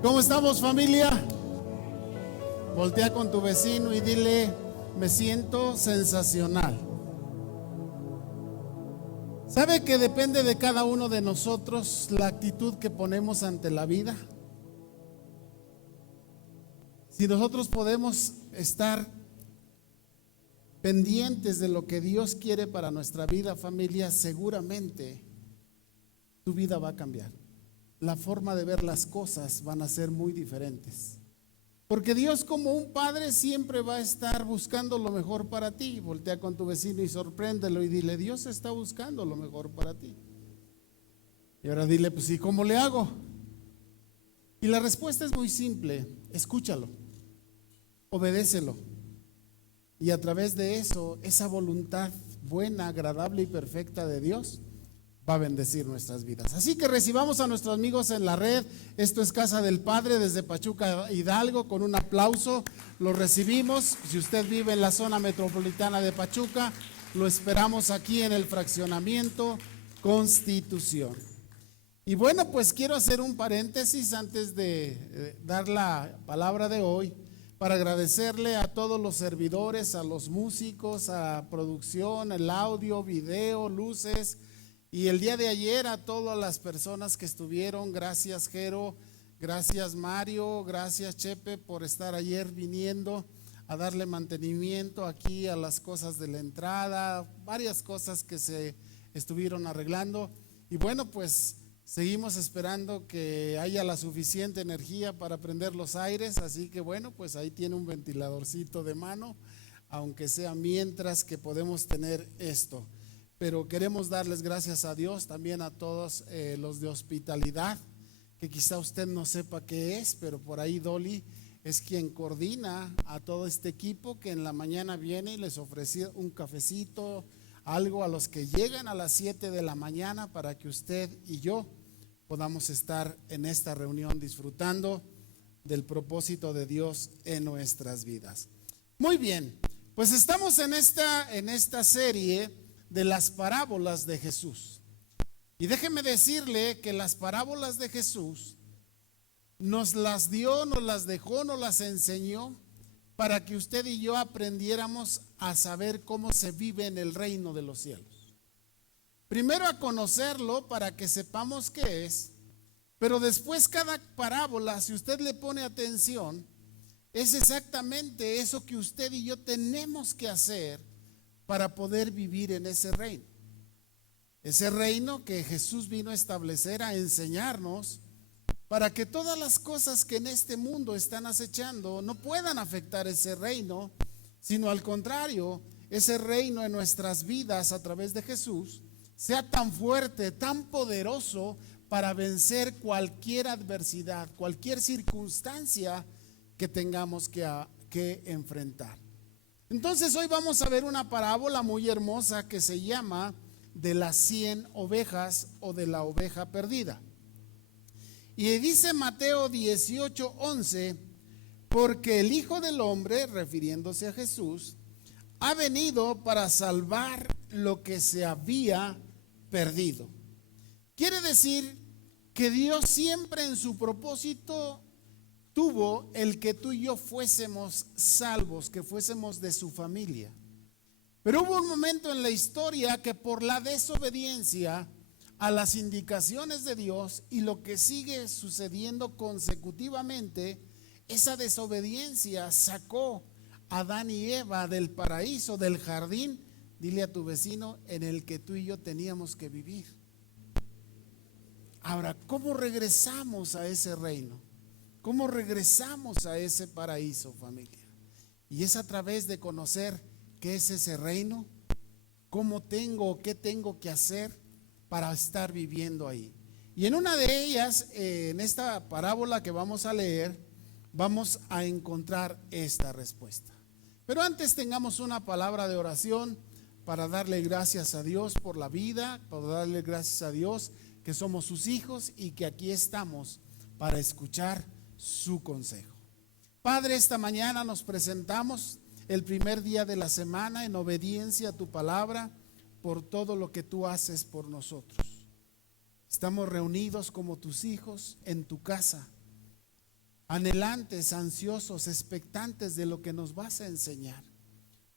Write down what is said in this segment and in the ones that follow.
¿Cómo estamos, familia? Voltea con tu vecino y dile: me siento sensacional. ¿Sabe que depende de cada uno de nosotros la actitud que ponemos ante la vida? Si nosotros podemos estar pendientes de lo que Dios quiere para nuestra vida, familia, seguramente tu vida va a cambiar. La forma de ver las cosas van a ser muy diferentes. Porque Dios, como un padre, siempre va a estar buscando lo mejor para ti. Voltea con tu vecino y sorpréndelo y dile: Dios está buscando lo mejor para ti. Y ahora dile: pues sí, ¿cómo le hago? Y la respuesta es muy simple: escúchalo, obedécelo. Y a través de eso, esa voluntad buena, agradable y perfecta de Dios va a bendecir nuestras vidas. Así que recibamos a nuestros amigos en la red. Esto es Casa del Padre desde Pachuca, Hidalgo. Con un aplauso los recibimos. Si usted vive en la zona metropolitana de Pachuca, lo esperamos aquí en el fraccionamiento Constitución. Y bueno, pues quiero hacer un paréntesis antes de dar la palabra de hoy, para agradecerle a todos los servidores, a los músicos, a producción, el audio, video, luces. Y el día de ayer a todas las personas que estuvieron. Gracias, Jero, gracias, Mario, gracias, Chepe, por estar ayer viniendo a darle mantenimiento aquí a las cosas de la entrada, varias cosas que se estuvieron arreglando. Y bueno, pues seguimos esperando que haya la suficiente energía para prender los aires, así que bueno, pues ahí tiene un ventiladorcito de mano, aunque sea mientras que podemos tener esto. Pero queremos darles gracias a Dios, también a todos los de hospitalidad, que quizá usted no sepa qué es, pero por ahí Dolly es quien coordina a todo este equipo que en la mañana viene y les ofrece un cafecito, algo a los que llegan a las 7 de la mañana, para que usted y yo podamos estar en esta reunión disfrutando del propósito de Dios en nuestras vidas. Muy bien, pues estamos en esta serie de las parábolas de Jesús. Y déjeme decirle que las parábolas de Jesús nos las dio, nos las dejó, nos las enseñó para que usted y yo aprendiéramos a saber cómo se vive en el reino de los cielos. Primero a conocerlo para que sepamos qué es, pero después cada parábola, si usted le pone atención, es exactamente eso que usted y yo tenemos que hacer para poder vivir en ese reino. Ese reino que Jesús vino a establecer, a enseñarnos, para que todas las cosas que en este mundo están acechando no puedan afectar ese reino, sino al contrario, ese reino en nuestras vidas a través de Jesús sea tan fuerte, tan poderoso para vencer cualquier adversidad, cualquier circunstancia que tengamos que enfrentar. Entonces hoy vamos a ver una parábola muy hermosa que se llama de las 100 ovejas o de la oveja perdida. Y dice Mateo 18:11: porque el Hijo del Hombre, refiriéndose a Jesús, ha venido para salvar lo que se había perdido. Quiere decir que Dios siempre en su propósito tuvo el que tú y yo fuésemos salvos, que fuésemos de su familia. Pero hubo un momento en la historia que por la desobediencia a las indicaciones de Dios y lo que sigue sucediendo consecutivamente, esa desobediencia sacó a Adán y Eva del paraíso, del jardín, dile a tu vecino, en el que tú y yo teníamos que vivir. Ahora, ¿cómo regresamos a ese reino? ¿Cómo regresamos a ese paraíso, familia? Y es a través de conocer qué es ese reino, qué tengo que hacer para estar viviendo ahí. Y en una de ellas, en esta parábola que vamos a leer, vamos a encontrar esta respuesta. Pero antes tengamos una palabra de oración para darle gracias a Dios por la vida, para darle gracias a Dios que somos sus hijos y que aquí estamos para escuchar su consejo. Padre, esta mañana nos presentamos el primer día de la semana en obediencia a tu palabra, por todo lo que tú haces por nosotros. Estamos reunidos como tus hijos en tu casa anhelantes, ansiosos, expectantes de lo que nos vas a enseñar.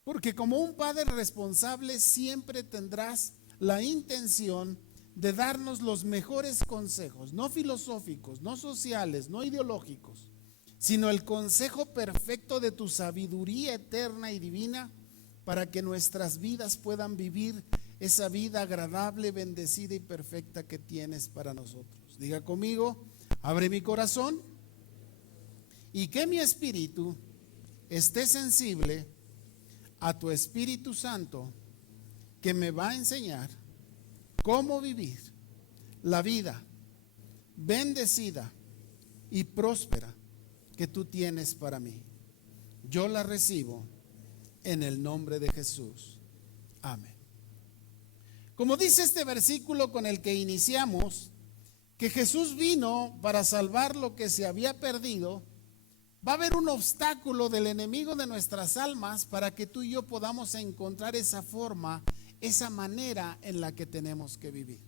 Porque como un padre responsable siempre tendrás la intención de darnos los mejores consejos, no filosóficos, no sociales, no ideológicos, sino el consejo perfecto de tu sabiduría eterna y divina para que nuestras vidas puedan vivir esa vida agradable, bendecida y perfecta que tienes para nosotros. Diga conmigo, abre mi corazón y que mi espíritu esté sensible a tu Espíritu Santo, que me va a enseñar cómo vivir la vida bendecida y próspera que tú tienes para mí. Yo la recibo en el nombre de Jesús. Amén. Como dice este versículo con el que iniciamos, que Jesús vino para salvar lo que se había perdido, va a haber un obstáculo del enemigo de nuestras almas para que tú y yo podamos encontrar esa forma, esa manera en la que tenemos que vivir.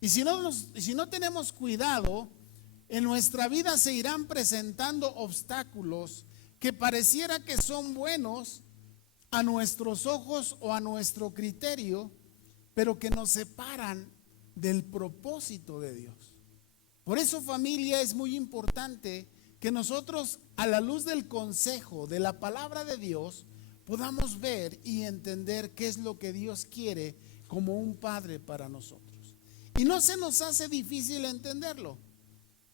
Y si no tenemos cuidado, en nuestra vida se irán presentando obstáculos que pareciera que son buenos a nuestros ojos o a nuestro criterio, pero que nos separan del propósito de Dios. Por eso, familia, es muy importante que nosotros, a la luz del consejo de la palabra de Dios, podamos ver y entender qué es lo que Dios quiere como un padre para nosotros. Y no se nos hace difícil entenderlo,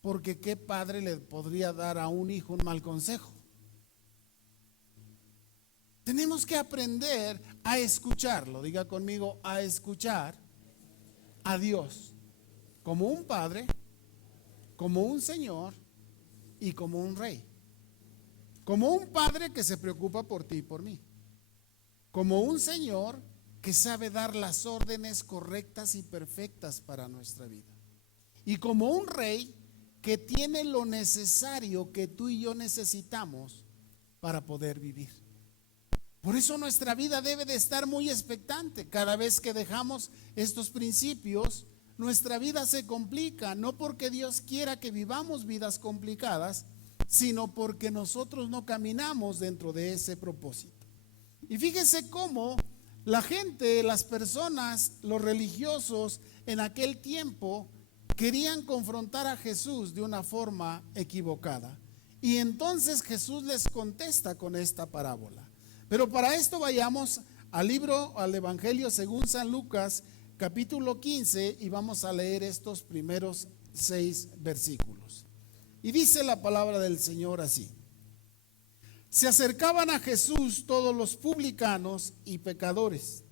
porque ¿qué padre le podría dar a un hijo un mal consejo? Tenemos que aprender a escucharlo. Diga conmigo, a escuchar a Dios como un padre, como un Señor y como un rey. Como un padre que se preocupa por ti y por mí. Como un Señor que sabe dar las órdenes correctas y perfectas para nuestra vida. Y como un rey que tiene lo necesario que tú y yo necesitamos para poder vivir. Por eso nuestra vida debe de estar muy expectante. Cada vez que dejamos estos principios, nuestra vida se complica, no porque Dios quiera que vivamos vidas complicadas, sino porque nosotros no caminamos dentro de ese propósito. Y fíjese cómo la gente, las personas, los religiosos en aquel tiempo querían confrontar a Jesús de una forma equivocada. Y entonces Jesús les contesta con esta parábola. Pero para esto vayamos al Evangelio según San Lucas, capítulo 15, y vamos a leer estos primeros 6 versículos. Y dice la palabra del Señor así: se acercaban a Jesús todos los publicanos y pecadores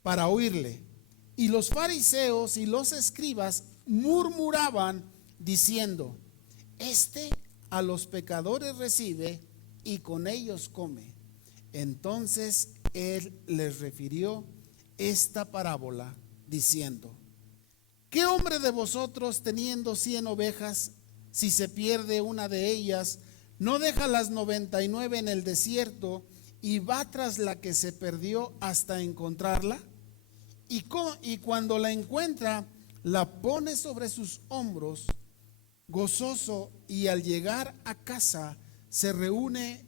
para oírle, y los fariseos y los escribas murmuraban diciendo: este a los pecadores recibe y con ellos come. Entonces él les refirió esta parábola diciendo: ¿qué hombre de vosotros, teniendo 100 ovejas, si se pierde una de ellas, no deja las 99 en el desierto y va tras la que se perdió hasta encontrarla? Y cuando la encuentra, la pone sobre sus hombros gozoso, y al llegar a casa se reúne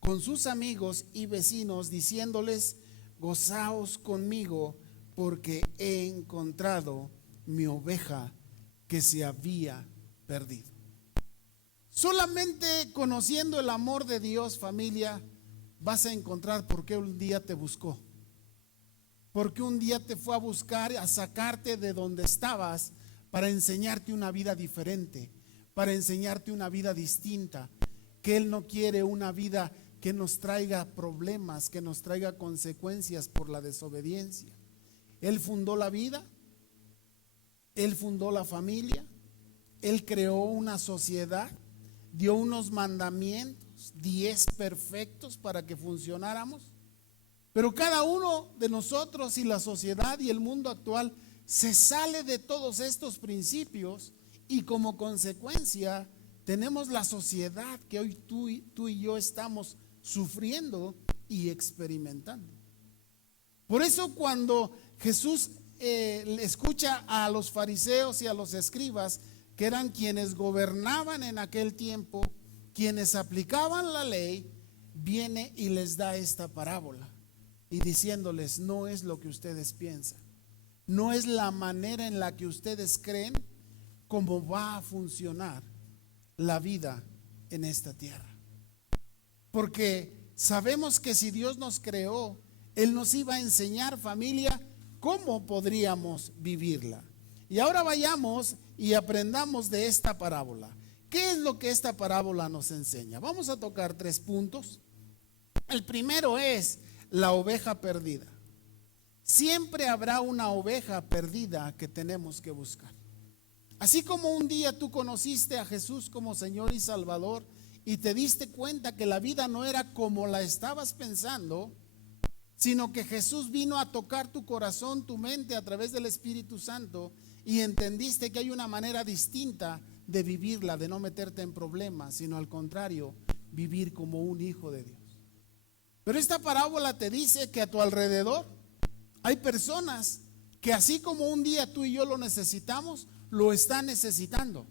con sus amigos y vecinos diciéndoles: gozaos conmigo, porque he encontrado mi oveja que se había perdido. Solamente conociendo el amor de Dios, familia, vas a encontrar por qué un día te buscó, porque un día te fue a buscar, a sacarte de donde estabas para enseñarte una vida diferente, para enseñarte una vida distinta. Que Él no quiere una vida que nos traiga problemas, que nos traiga consecuencias por la desobediencia. Él fundó la vida, Él fundó la familia, Él creó una sociedad, dio unos mandamientos, 10 perfectos para que funcionáramos. Pero cada uno de nosotros y la sociedad y el mundo actual se sale de todos estos principios, y como consecuencia tenemos la sociedad que hoy tú y yo estamos sufriendo y experimentando. Por eso cuando Jesús escucha a los fariseos y a los escribas que eran quienes gobernaban en aquel tiempo, quienes aplicaban la ley, viene y les da esta parábola y diciéndoles: no es lo que ustedes piensan, no es la manera en la que ustedes creen cómo va a funcionar la vida en esta tierra. Porque sabemos que si Dios nos creó, Él nos iba a enseñar, familia, cómo podríamos vivirla. Y ahora vayamos y aprendamos de esta parábola. ¿Qué es lo que esta parábola nos enseña? Vamos a tocar 3 puntos. El primero es la oveja perdida. Siempre habrá una oveja perdida que tenemos que buscar. Así como un día tú conociste a Jesús como Señor y Salvador y te diste cuenta que la vida no era como la estabas pensando, sino que Jesús vino a tocar tu corazón, tu mente a través del Espíritu Santo, y entendiste que hay una manera distinta de vivirla, de no meterte en problemas, sino al contrario, vivir como un hijo de Dios. Pero esta parábola te dice que a tu alrededor hay personas que así como un día tú y yo lo necesitamos, lo están necesitando.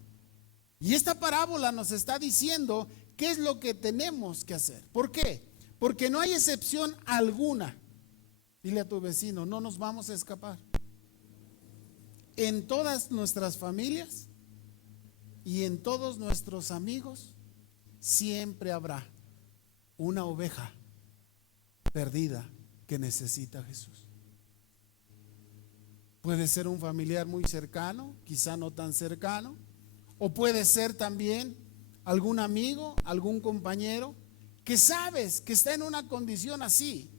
Y esta parábola nos está diciendo qué es lo que tenemos que hacer. ¿Por qué? Porque no hay excepción alguna. Dile a tu vecino: no nos vamos a escapar. En todas nuestras familias y en todos nuestros amigos siempre habrá una oveja perdida que necesita a Jesús. Puede ser un familiar muy cercano, quizá no tan cercano, o puede ser también algún amigo, algún compañero que sabes que está en una condición así.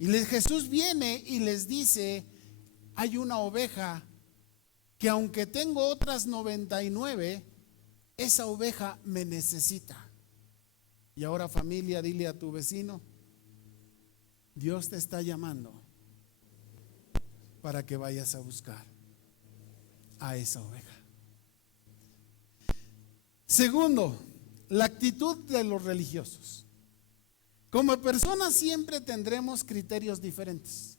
Y Jesús viene y les dice: hay una oveja que aunque tengo otras 99, esa oveja me necesita. Y ahora, familia, dile a tu vecino: Dios te está llamando para que vayas a buscar a esa oveja. Segundo, la actitud de los religiosos. Como personas siempre tendremos criterios diferentes,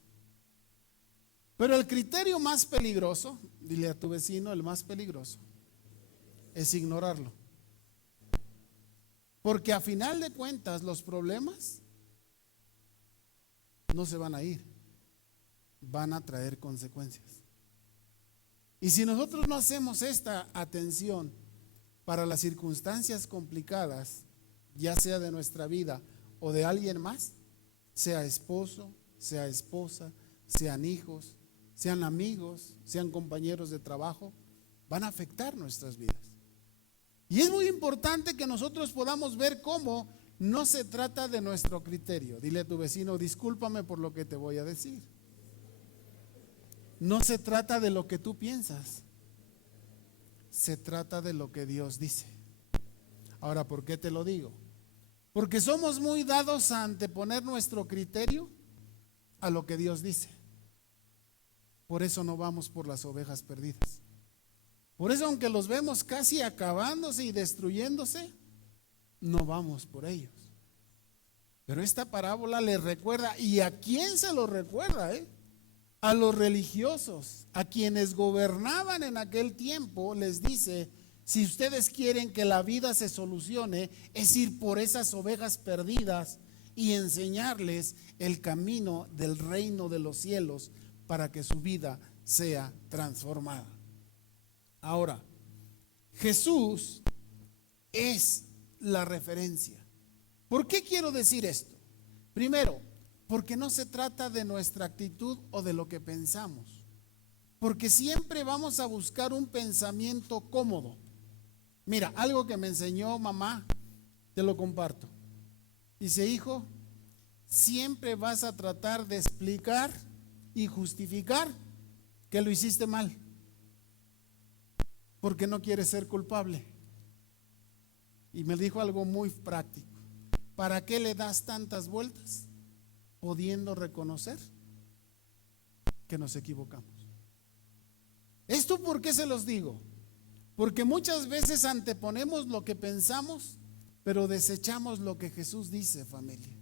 pero el criterio más peligroso, dile a tu vecino, el más peligroso es ignorarlo. Porque a final de cuentas los problemas no se van a ir, van a traer consecuencias. Y si nosotros no hacemos esta atención para las circunstancias complicadas, ya sea de nuestra vida o de alguien más, sea esposo, sea esposa, sean hijos, sean amigos, sean compañeros de trabajo, van a afectar nuestras vidas. Y es muy importante que nosotros podamos ver cómo no se trata de nuestro criterio. Dile a tu vecino: discúlpame por lo que te voy a decir. No se trata de lo que tú piensas, se trata de lo que Dios dice. Ahora, ¿por qué te lo digo? Porque somos muy dados a anteponer nuestro criterio a lo que Dios dice. Por eso no vamos por las ovejas perdidas. Por eso, aunque los vemos casi acabándose y destruyéndose, no vamos por ellos. Pero esta parábola les recuerda, ¿y a quién se lo recuerda? A los religiosos, a quienes gobernaban en aquel tiempo. Les dice: si ustedes quieren que la vida se solucione, es ir por esas ovejas perdidas y enseñarles el camino del reino de los cielos para que su vida sea transformada. Ahora, Jesús es la referencia. ¿Por qué quiero decir esto? Primero, porque no se trata de nuestra actitud o de lo que pensamos, porque siempre vamos a buscar un pensamiento cómodo. Mira, algo que me enseñó mamá, te lo comparto. Dice: hijo, siempre vas a tratar de explicar y justificar que lo hiciste mal, porque no quieres ser culpable. Y me dijo algo muy práctico: ¿para qué le das tantas vueltas pudiendo reconocer que nos equivocamos? ¿Esto por qué se los digo? Porque muchas veces anteponemos lo que pensamos, pero desechamos lo que Jesús dice, familia.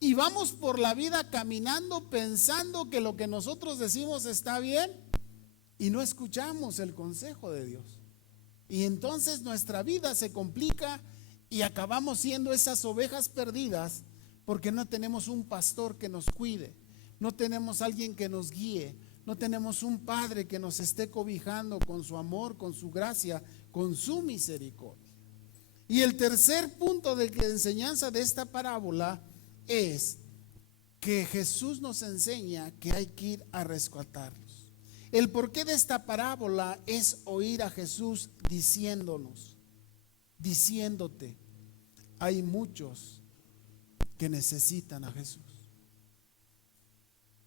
Y vamos por la vida caminando pensando que lo que nosotros decimos está bien y no escuchamos el consejo de Dios. Y entonces nuestra vida se complica y acabamos siendo esas ovejas perdidas porque no tenemos un pastor que nos cuide, no tenemos alguien que nos guíe, no tenemos un padre que nos esté cobijando con su amor, con su gracia, con su misericordia. Y el tercer punto de enseñanza de esta parábola es que Jesús nos enseña que hay que ir a rescatarlos. El porqué de esta parábola es oír a Jesús diciéndote, hay muchos que necesitan a Jesús.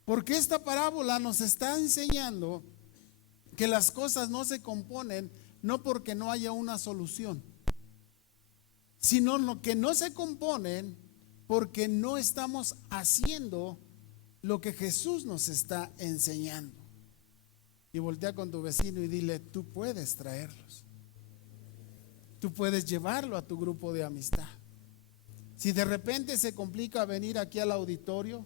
Porque esta parábola nos está enseñando que las cosas no se componen no porque no haya una solución, sino que no se componen porque no estamos haciendo lo que Jesús nos está enseñando. Y voltea con tu vecino y dile, tú puedes traerlos. Tú puedes llevarlo a tu grupo de amistad. Si de repente se complica venir aquí al auditorio,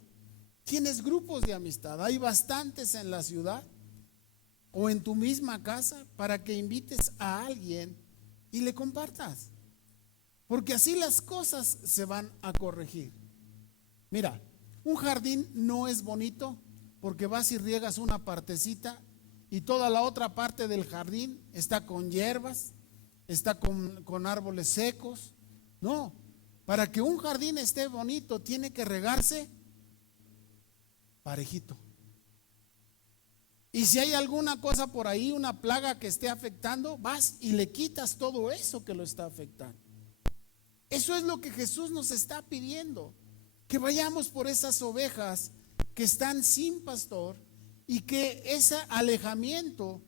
tienes grupos de amistad. Hay bastantes en la ciudad o en tu misma casa para que invites a alguien y le compartas. Porque así las cosas se van a corregir. Mira, un jardín no es bonito porque vas y riegas una partecita y toda la otra parte del jardín está con hierbas, está con árboles secos. No, para que un jardín esté bonito tiene que regarse parejito. Y si hay alguna cosa por ahí, una plaga que esté afectando, vas y le quitas todo eso que lo está afectando. Eso es lo que Jesús nos está pidiendo, que vayamos por esas ovejas que están sin pastor y que ese alejamiento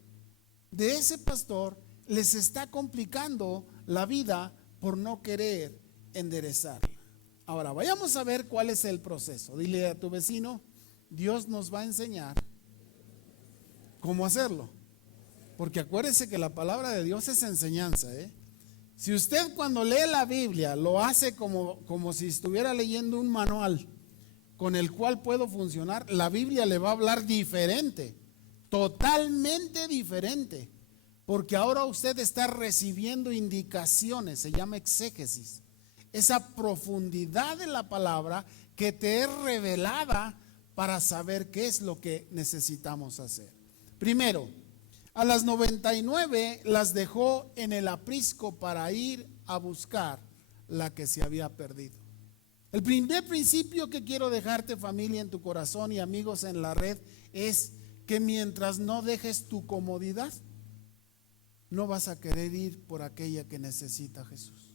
de ese pastor les está complicando la vida por no querer enderezarla. Ahora, vayamos a ver cuál es el proceso. Dile a tu vecino, Dios nos va a enseñar cómo hacerlo. Porque acuérdese que la palabra de Dios es enseñanza, ¿eh? Si usted cuando lee la Biblia lo hace como si estuviera leyendo un manual con el cual puedo funcionar, la Biblia le va a hablar diferente, totalmente diferente, porque ahora usted está recibiendo indicaciones, se llama exégesis, esa profundidad de la palabra que te es revelada para saber qué es lo que necesitamos hacer. Primero, a las 99 las dejó en el aprisco para ir a buscar la que se había perdido. El primer principio que quiero dejarte, familia, en tu corazón y amigos en la red, es que mientras no dejes tu comodidad, no vas a querer ir por aquella que necesita a Jesús.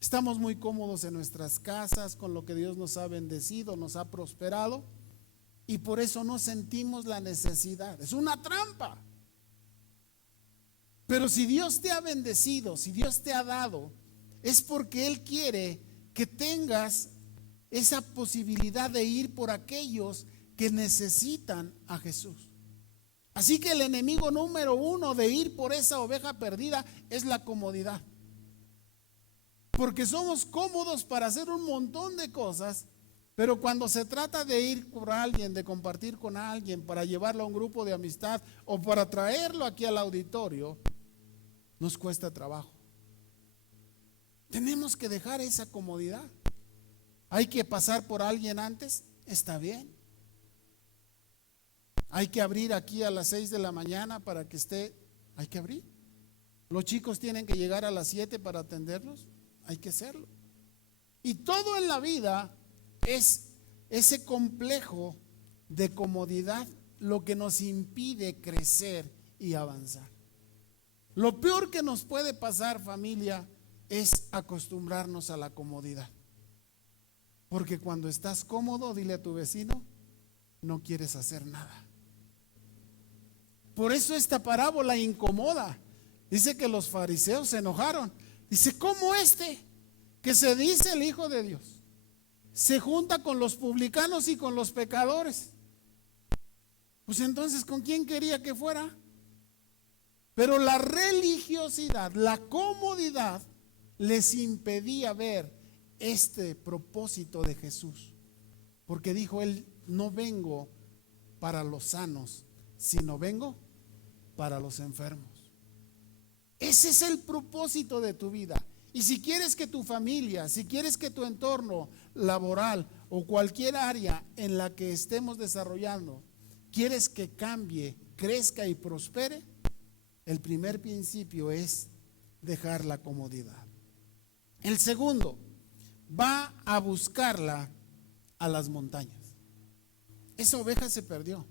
Estamos muy cómodos en nuestras casas con lo que Dios nos ha bendecido, nos ha prosperado, y por eso no sentimos la necesidad. Es una trampa. Pero si Dios te ha bendecido, si Dios te ha dado, es porque Él quiere que tengas esa posibilidad de ir por aquellos que necesitan a Jesús. Así que el enemigo número uno de ir por esa oveja perdida es la comodidad. Porque somos cómodos para hacer un montón de cosas, pero cuando se trata de ir por alguien, de compartir con alguien, para llevarlo a un grupo de amistad o para traerlo aquí al auditorio, nos cuesta trabajo. Tenemos que dejar esa comodidad. Hay que pasar por alguien antes, está bien. Hay que abrir aquí a las 6 de la mañana para que esté, hay que abrir. Los chicos tienen que llegar a las 7 para atenderlos, hay que hacerlo. Y todo en la vida es ese complejo de comodidad lo que nos impide crecer y avanzar. Lo peor que nos puede pasar, familia, es acostumbrarnos a la comodidad. Porque cuando estás cómodo, dile a tu vecino, no quieres hacer nada. Por eso esta parábola incomoda. Dice que los fariseos se enojaron. Dice, ¿cómo que se dice el Hijo de Dios se junta con los publicanos y con los pecadores? Pues entonces, ¿con quién quería que fuera? Pero la religiosidad, la comodidad les impedía ver este propósito de Jesús. Porque dijo él, no vengo para los sanos, sino vengo para los enfermos. Ese es el propósito de tu vida. Y si quieres que tu familia, si quieres que tu entorno laboral o cualquier área en la que estemos desarrollando, quieres que cambie, crezca y prospere, el primer principio es dejar la comodidad. El segundo, va a buscarla a las montañas. Esa oveja se perdió,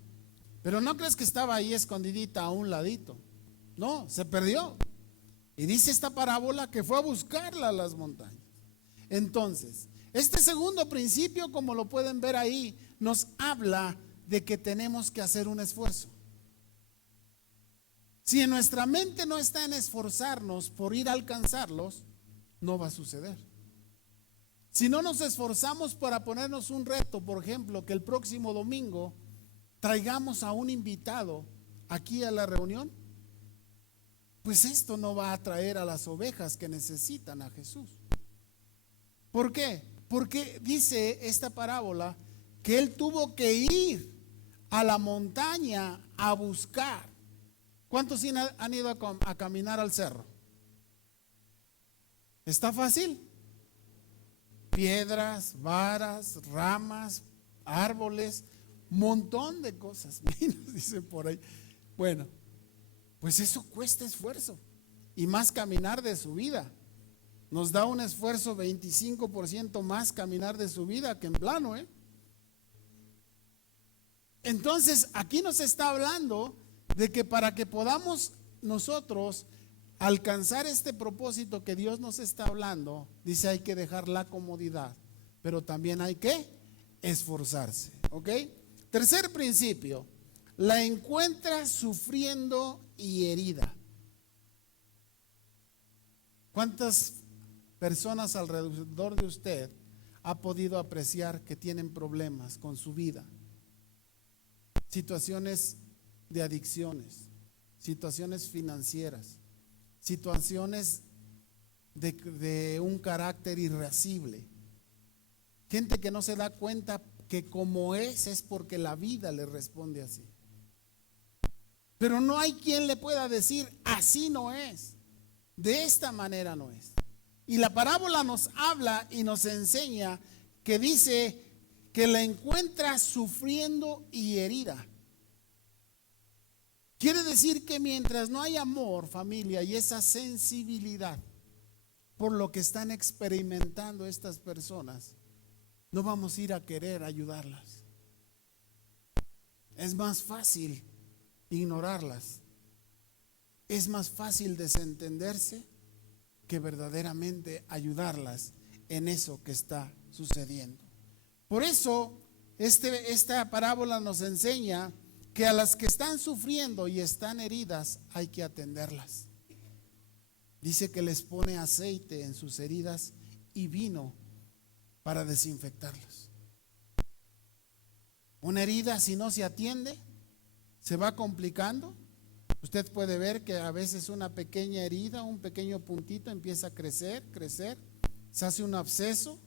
pero no crees que estaba ahí escondidita a un ladito. No, se perdió. Y dice esta parábola que fue a buscarla a las montañas. Entonces, este segundo principio, como lo pueden ver ahí, nos habla de que tenemos que hacer un esfuerzo. Si en nuestra mente no está en esforzarnos por ir a alcanzarlos, no va a suceder. Si no nos esforzamos para ponernos un reto, por ejemplo, que el próximo domingo traigamos a un invitado aquí a la reunión, pues esto no va a atraer a las ovejas que necesitan a Jesús. ¿Por qué? Porque dice esta parábola que él tuvo que ir a la montaña a buscar. ¿Cuántos han ido a caminar al cerro? ¿Está fácil? Piedras, varas, ramas, árboles, montón de cosas. Dicen por ahí. Bueno, pues eso cuesta esfuerzo. Y más caminar de subida. Nos da un esfuerzo 25% más caminar de subida que en plano, ¿eh? Entonces, aquí nos está hablando de que para que podamos nosotros alcanzar este propósito que Dios nos está hablando, dice hay que dejar la comodidad, pero también hay que esforzarse, ¿ok? Tercer principio, la encuentra sufriendo y herida. ¿Cuántas personas alrededor de usted ha podido apreciar que tienen problemas con su vida? Situaciones de adicciones, situaciones financieras, situaciones de un carácter irascible. Gente que no se da cuenta que como es porque la vida le responde así. Pero no hay quien le pueda decir, así no es, de esta manera no es. Y la parábola nos habla y nos enseña que dice que la encuentra sufriendo y herida. Quiere decir que mientras no hay amor, familia, y esa sensibilidad por lo que están experimentando estas personas, no vamos a ir a querer ayudarlas. Es más fácil ignorarlas. Es más fácil desentenderse que verdaderamente ayudarlas en eso que está sucediendo. Por eso, esta parábola nos enseña que a las que están sufriendo y están heridas hay que atenderlas. Dice que les pone aceite en sus heridas y vino para desinfectarlas. Una herida, si no se atiende, se va complicando. Usted puede ver que a veces una pequeña herida, un pequeño puntito empieza a crecer, se hace un absceso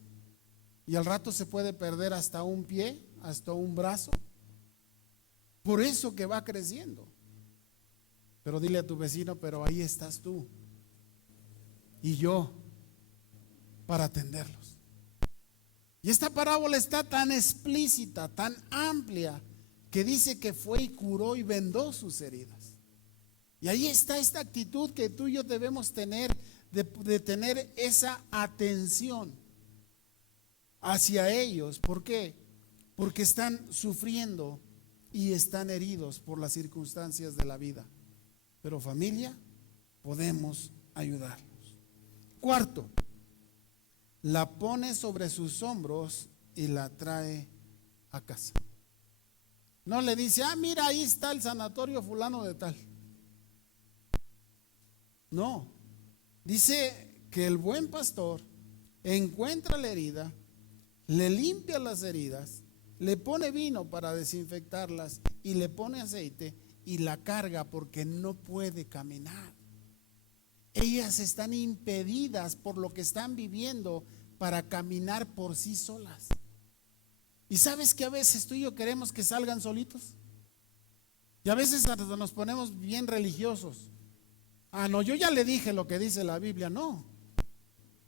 y al rato se puede perder hasta un pie, hasta un brazo. Por eso que va creciendo. Pero dile a tu vecino, pero ahí estás tú y yo para atenderlos. Y esta parábola está tan explícita, tan amplia, que dice que fue y curó y vendó sus heridas. Y ahí está esta actitud que tú y yo debemos tener, de tener esa atención hacia ellos. ¿Por qué? Porque están sufriendo y están heridos por las circunstancias de la vida. Pero familia, podemos ayudarlos. Cuarto, la pone sobre sus hombros y la trae a casa. No le dice, mira, ahí está el sanatorio fulano de tal. No, dice que el buen pastor encuentra la herida, le limpia las heridas, le pone vino para desinfectarlas y le pone aceite y la carga porque no puede caminar. Ellas están impedidas por lo que están viviendo para caminar por sí solas. Y sabes que a veces tú y yo queremos que salgan solitos. Y a veces hasta nos ponemos bien religiosos. Ah, no, yo ya le dije lo que dice la Biblia. No,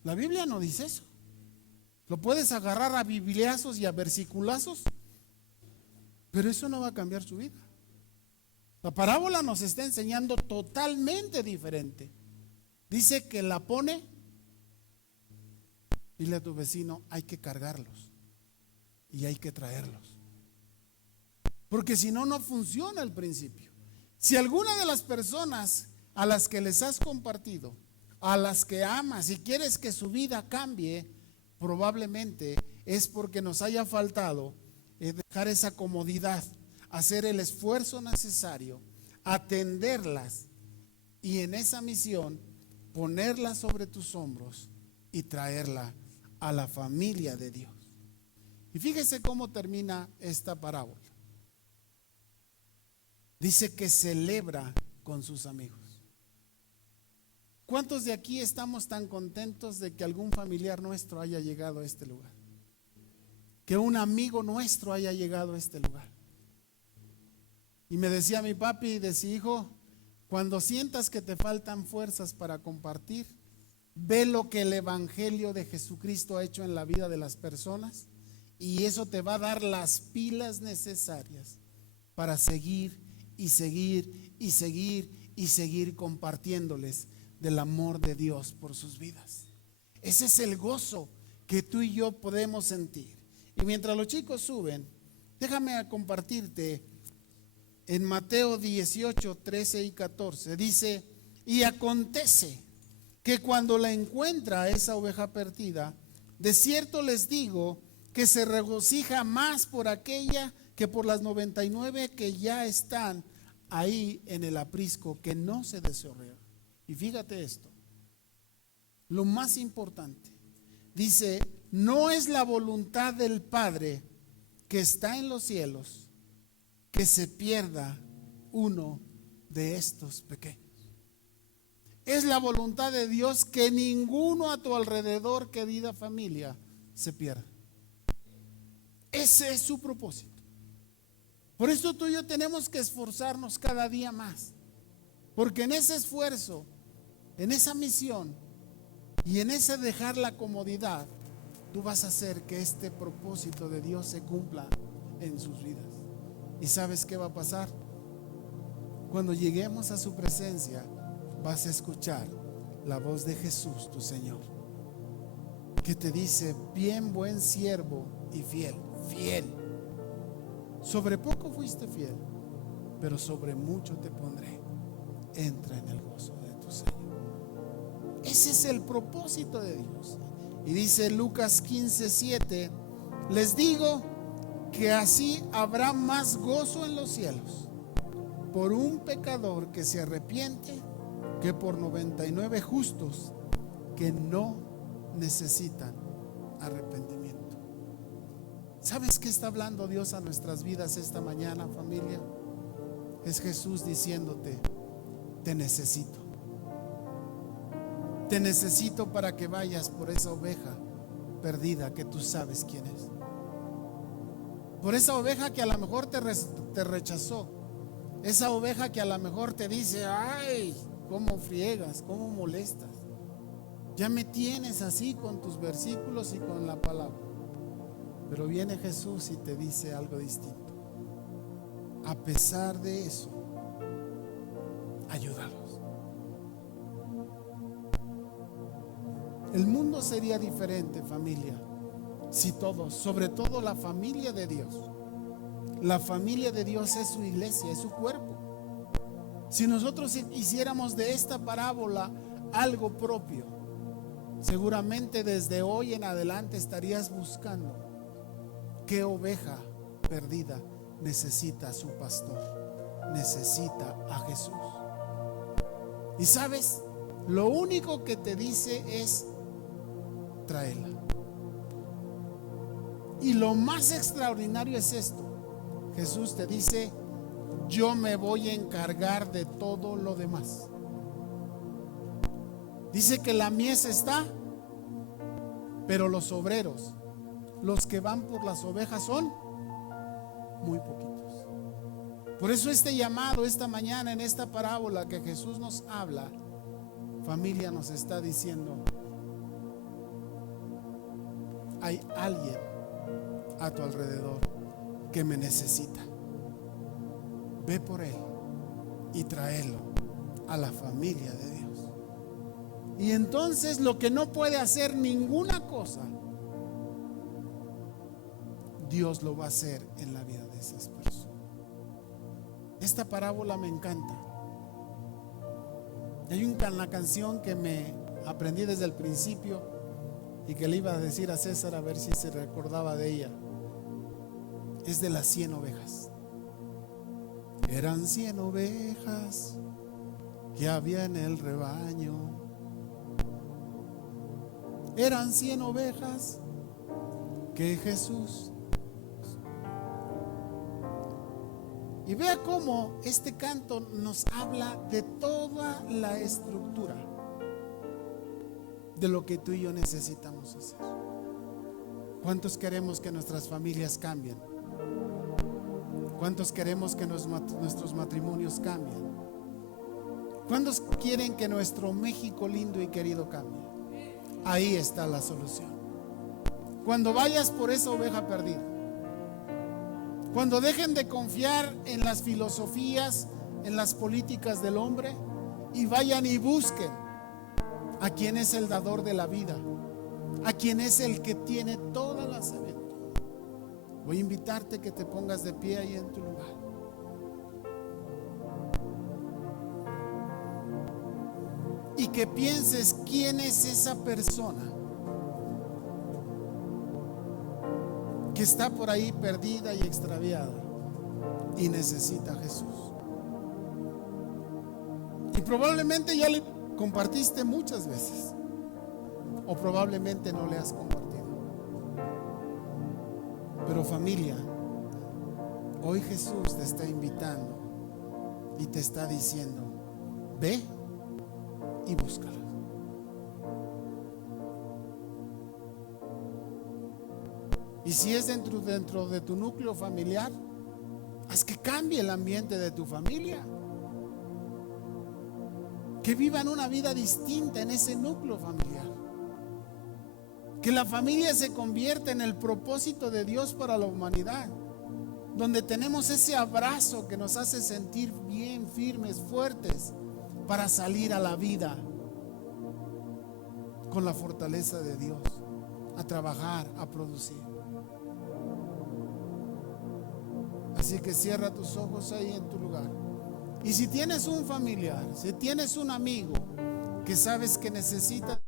la Biblia no dice eso. Lo puedes agarrar a bibliazos y a versiculazos, pero eso no va a cambiar su vida. La parábola nos está enseñando totalmente diferente. Dice que la pone, dile a tu vecino, hay que cargarlos y hay que traerlos. Porque si no, no funciona el principio. Si alguna de las personas a las que les has compartido, a las que amas y quieres que su vida cambie, probablemente es porque nos haya faltado dejar esa comodidad, hacer el esfuerzo necesario, atenderlas y en esa misión ponerla sobre tus hombros y traerla a la familia de Dios. Y fíjese cómo termina esta parábola. Dice que celebra con sus amigos. ¿Cuántos de aquí estamos tan contentos de que algún familiar nuestro haya llegado a este lugar? Que un amigo nuestro haya llegado a este lugar. Y me decía mi papi, decía, hijo, cuando sientas que te faltan fuerzas para compartir, ve lo que el Evangelio de Jesucristo ha hecho en la vida de las personas y eso te va a dar las pilas necesarias para seguir y seguir y seguir y seguir compartiéndoles del amor de Dios por sus vidas. Ese es el gozo que tú y yo podemos sentir. Y mientras los chicos suben, déjame compartirte en Mateo 18, 13 y 14. Dice, y acontece que cuando la encuentra esa oveja perdida, de cierto les digo que se regocija más por aquella que por las 99 que ya están ahí en el aprisco, que no se desarrolla. Y fíjate esto, lo más importante, dice, no es la voluntad del Padre que está en los cielos que se pierda uno de estos pequeños. Es la voluntad de Dios que ninguno a tu alrededor, querida familia, se pierda. Ese es su propósito. Por eso tú y yo tenemos que esforzarnos cada día más, porque en ese esfuerzo, en esa misión y en ese dejar la comodidad, tú vas a hacer que este propósito de Dios se cumpla en sus vidas. ¿Y sabes qué va a pasar? Cuando lleguemos a su presencia, vas a escuchar la voz de Jesús, tu Señor, que te dice, bien buen siervo y fiel, fiel. Sobre poco fuiste fiel, pero sobre mucho te pondré. Entra en el gozo de tu Señor. Ese es el propósito de Dios. Y dice Lucas 15:7, les digo que así habrá más gozo en los cielos por un pecador que se arrepiente que por 99 justos que no necesitan arrepentimiento. ¿Sabes qué está hablando Dios a nuestras vidas esta mañana, familia? Es Jesús diciéndote, te necesito. Te necesito para que vayas por esa oveja perdida que tú sabes quién es. Por esa oveja que a lo mejor te rechazó. Esa oveja que a lo mejor te dice, ay, cómo friegas, cómo molestas. Ya me tienes así con tus versículos y con la palabra. Pero viene Jesús y te dice algo distinto. A pesar de eso, ayúdalos. El mundo sería diferente, familia, si todos, sobre todo la familia de Dios, la familia de Dios es su iglesia, es su cuerpo. Si nosotros hiciéramos de esta parábola algo propio, seguramente desde hoy en adelante estarías buscando qué oveja perdida necesita a su pastor, necesita a Jesús. Y sabes, lo único que te dice es tráela. Y lo más extraordinario es esto: Jesús te dice, yo me voy a encargar de todo lo demás. Dice que la mies está, pero los obreros, los que van por las ovejas, son muy poquitos. Por eso este llamado esta mañana en esta parábola que Jesús nos habla familia nos está diciendo: hay alguien a tu alrededor que me necesita. Ve por él y tráelo a la familia de Dios. Y entonces lo que no puede hacer ninguna cosa, Dios lo va a hacer en la vida de esas personas. Esta parábola me encanta. Hay una canción que me aprendí desde el principio y que le iba a decir a César a ver si se recordaba de ella. Es de las 100 ovejas. Eran 100 ovejas que había en el rebaño. Eran 100 ovejas que Jesús. Y vea cómo este canto nos habla de toda la estructura de lo que tú y yo necesitamos hacer. ¿Cuántos queremos que nuestras familias cambien? ¿Cuántos queremos que nuestros matrimonios cambien? ¿Cuántos quieren que nuestro México lindo y querido cambie? Ahí está la solución. Cuando vayas por esa oveja perdida, cuando dejen de confiar en las filosofías, en las políticas del hombre, y vayan y busquen a quien es el dador de la vida, a quien es el que tiene todas las sabiduría. Voy a invitarte que te pongas de pie ahí en tu lugar. Y que pienses quién es esa persona que está por ahí perdida y extraviada y necesita a Jesús. Y probablemente ya le compartiste muchas veces, o probablemente no le has compartido. Pero familia, hoy Jesús te está invitando y te está diciendo: ve y búscala. Y si es dentro de tu núcleo familiar, haz que cambie el ambiente de tu familia, que vivan una vida distinta en ese núcleo familiar, que la familia se convierta en el propósito de Dios para la humanidad, donde tenemos ese abrazo que nos hace sentir bien, firmes, fuertes, para salir a la vida con la fortaleza de Dios, a trabajar, a producir. Así que cierra tus ojos ahí en tu lugar. Y si tienes un familiar, si tienes un amigo que sabes que necesita